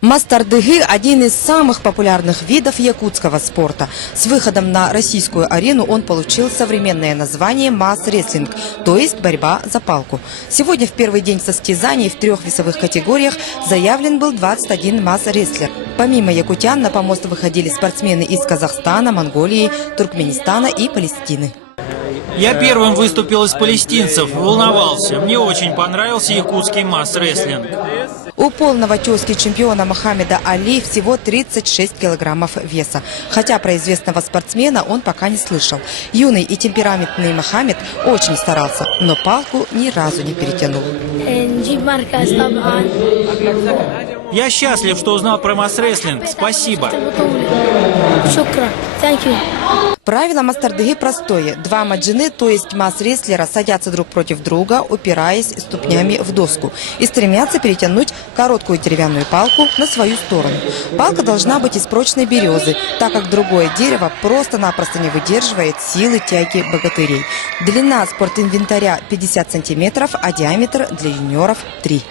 Мастардыгы – один из самых популярных видов якутского спорта. С выходом на российскую арену он получил современное название масс-рестлинг, то есть борьба за палку. Сегодня в первый день состязаний в 3 весовых категориях заявлен был 21 масс-рестлер. Помимо якутян на помост выходили спортсмены из Казахстана, Монголии, Туркменистана и Палестины. Я первым выступил из палестинцев, волновался. Мне очень понравился якутский масс-рестлинг. У полного тезки чемпиона Мохаммеда Али всего 36 килограммов веса. Хотя про известного спортсмена он пока не слышал. Юный и темпераментный Мохаммед очень старался, но палку ни разу не перетянул. Я счастлив, что узнал про масс-рестлинг. Спасибо. Правило мастардыги простое. Два маджины, то есть масс-рестлера, садятся друг против друга, упираясь ступнями в доску и стремятся перетянуть короткую деревянную палку на свою сторону. Палка должна быть из прочной березы, так как другое дерево просто-напросто не выдерживает силы тяги богатырей. Длина спортинвентаря 50 сантиметров, а диаметр для юниоров 3.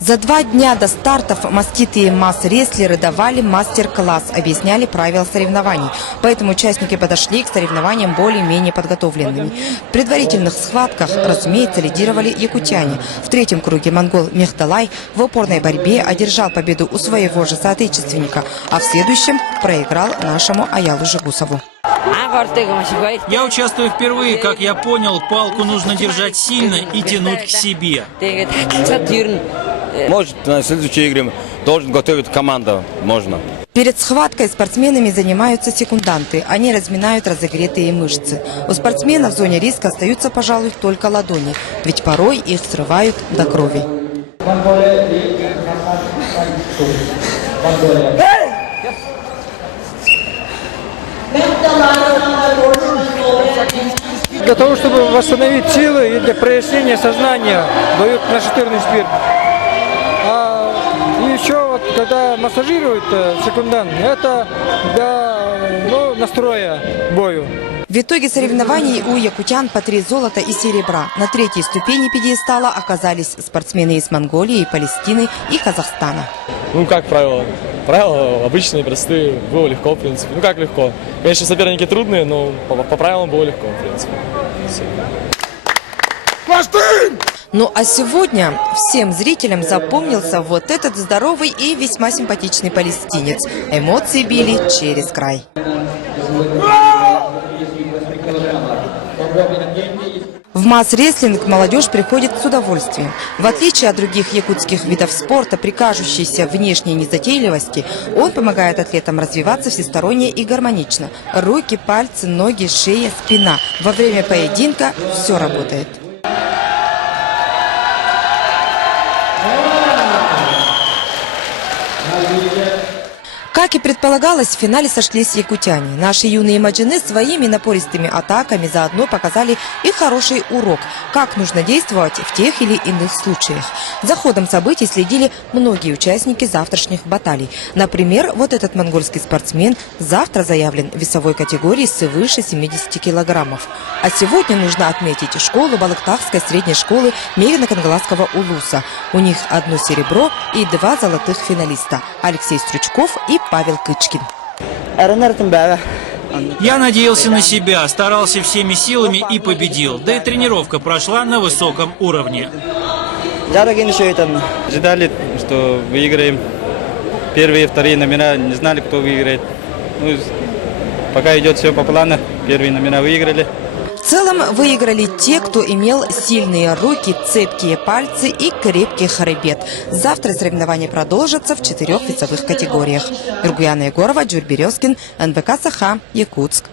За 2 дня до стартов маститые масс-рестлеры давали мастер-класс, объясняли правила соревнований. Поэтому участники подошли к соревнованиям более-менее подготовленными. В предварительных схватках, разумеется, лидировали якутяне. В 3-м круге монгол Мехдалай в упорной борьбе одержал победу у своего же соотечественника, а в следующем проиграл нашему Аялу Жигусову. Я участвую впервые. Как я понял, палку нужно держать сильно и тянуть к себе. Может, на следующие игры должен готовить команда, можно. Перед схваткой спортсменами занимаются секунданты. Они разминают разогретые мышцы. У спортсмена в зоне риска остаются, пожалуй, только ладони, ведь порой их срывают до крови. Для того, чтобы восстановить силы и для прояснения сознания, дают нашатырный спирт. И еще, вот, когда массажируют секундант, это для настроя к бою. В итоге соревнований у якутян по 3 золота и серебра. На 3-й ступени пьедестала оказались спортсмены из Монголии, Палестины и Казахстана. Ну, как правило? Правила обычные, простые. Было легко, в принципе. Ну, как легко? Конечно, соперники трудные, но по правилам было легко, в принципе. Ну а сегодня всем зрителям запомнился вот этот здоровый и весьма симпатичный палестинец. Эмоции били через край. В масс-рестлинг молодежь приходит с удовольствием. В отличие от других якутских видов спорта, при кажущейся внешней незатейливости, он помогает атлетам развиваться всесторонне и гармонично. Руки, пальцы, ноги, шея, спина. Во время поединка все работает. Как и предполагалось, в финале сошлись якутяне. Наши юные маджины своими напористыми атаками заодно показали и хороший урок, как нужно действовать в тех или иных случаях. За ходом событий следили многие участники завтрашних баталий. Например, вот этот монгольский спортсмен завтра заявлен в весовой категории свыше 70 килограммов. А сегодня нужно отметить школу Балыктахской средней школы Мегино-Кангаласского улуса. У них 1 серебро и 2 золотых финалиста – Алексей Стручков и Павел Кычкин. Я надеялся на себя, старался всеми силами и победил. Да и тренировка прошла на высоком уровне. Ожидали, что выиграем первые и вторые номера, не знали, кто выиграет. Ну, пока идет все по плану, первые номера выиграли. В целом выиграли те, кто имел сильные руки, цепкие пальцы и крепкий хребет. Завтра соревнования продолжатся в 4 весовых категориях. Юргуяна Егорова, Джурь Березкин, НБК Саха, Якутск.